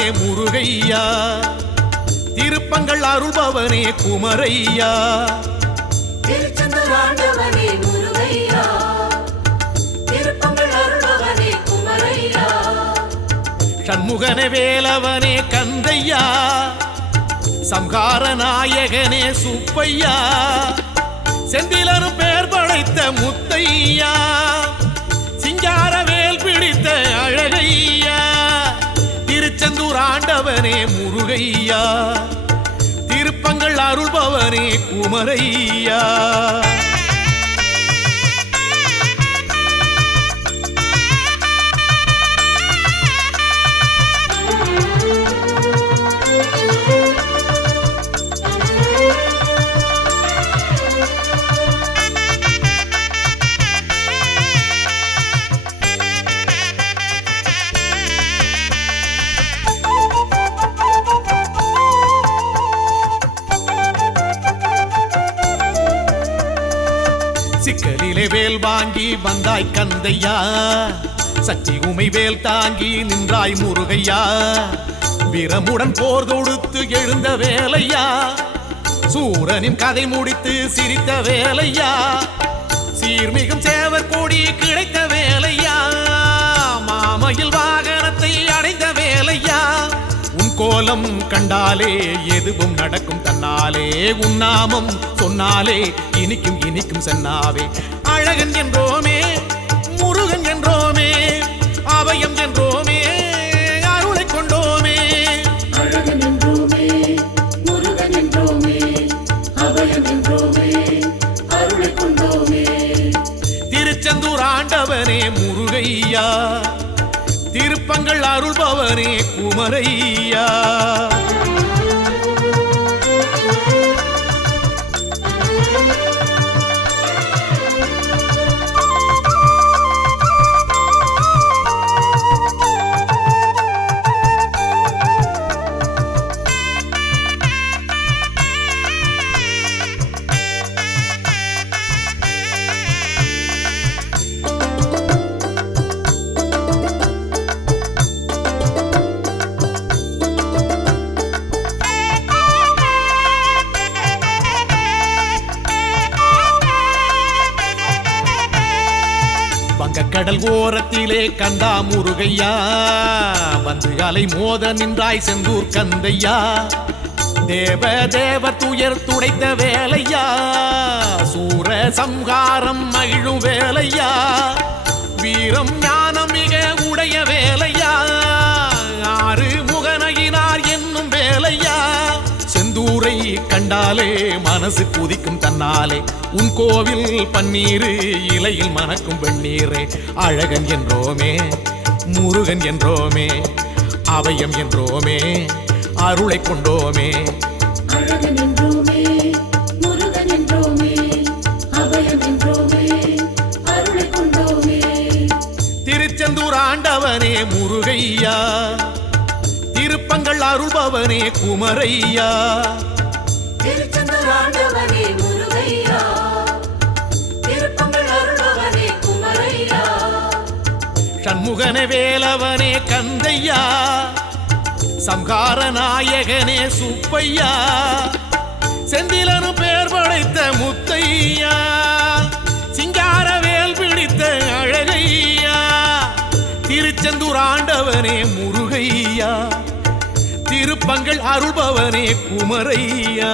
ஆண்டவனே முருகையா, திருப்பங்கள் அருள்பவனே குமரையா. திருச்செந்தூர் ஆண்டவனே முருகையா, திருப்பங்கள் அருள்பவனே குமரையா. சண்முகனே வேலவனே கந்தையா, சம்ஹார நாயகனே சுப்பையா, செந்திலரும் பேர் படைத்த முத்தையா, சிங்கார வேல் பிடித்த அழகையா. திருச்செந்தூர் ஆண்டவனே முருகையா, திருப்பங்கள் அருள்பவனே குமரையா. சிக்கலிலே வேல் வாங்கி வந்தாய் கந்தையா, சக்தி உமை வேல் தாங்கி நின்றாய் முருகையா. வீரமுடன் போர் தொடுத்து எழுந்த வேலையா, சூரனின் கதை முடித்து சிரித்த வேலையா. சீர்மிகும் சேவர் கொடி கிடைத்த வேலையா, மாமையில் வாகனத்தை அடைந்த வேலையா. உன் கோலம் கண்டாலே எதுவும் நடக்கும் தன்னாலே, உன் நாமம் சொன்னாலே இனிக்கும் இனிக்கும் சென்னாவே. அழகன் என்றோமே முருகன் என்றோமே, அபயம் என்றோமே அருளை கொண்டோமே. அழகன் என்றோமே முருகன் என்றோமே, அபயம் என்றோமே அருளை கொண்டோமே. திருச்செந்தூர் ஆண்டவனே முருகையா, திருப்பங்கள் அருள்பவனே குமரையா. கடல் ஓரத்திலே கண்டா முருகையா, வந்து அலை மோத நின்றாய் செந்தூர் கந்தையா. தேவ தேவ துயர் துடைத்த வேலையா, சூர சம்ஹாரம் மகிழும் வேலையா. வீரம் ஞானம் மிக உடைய வேலையா, ஆறு முகனகினார் என்னும் வேலையா. செந்தூரை கண்டாலே மனசு குதிக்கும் தன்னாலே, உன் கோவில் பன்னீரு இலையில் மணக்கும் வெண்ணீரே. அழகன் என்றோமே முருகன் என்றோமே, அபயம் என்றோமே அருளை கொண்டோமே. அழகன் என்றோமே முருகன் என்றோமே, அபயம் என்றோமே அருளை கொண்டோமே. திருச்செந்தூர் ஆண்டவனே முருகையா, திருப்பங்கள் அருள்பவனே குமரையா. திருச்செந்தூர் ஆண்டவனே முருகையா, திருப்பங்கள் அருள்பவனே குமரையா. சண்முகனே வேலவனே கந்தையா, சம்ஹார நாயகனே சுப்பையா, செந்திலனும் பேர் படைத்த முத்தையா, சிங்கார வேல் பிடித்த அழகையா. திருச்செந்தூர் ஆண்டவனே முருகையா, திருப்பங்கள் அருள்பவனே குமரையா.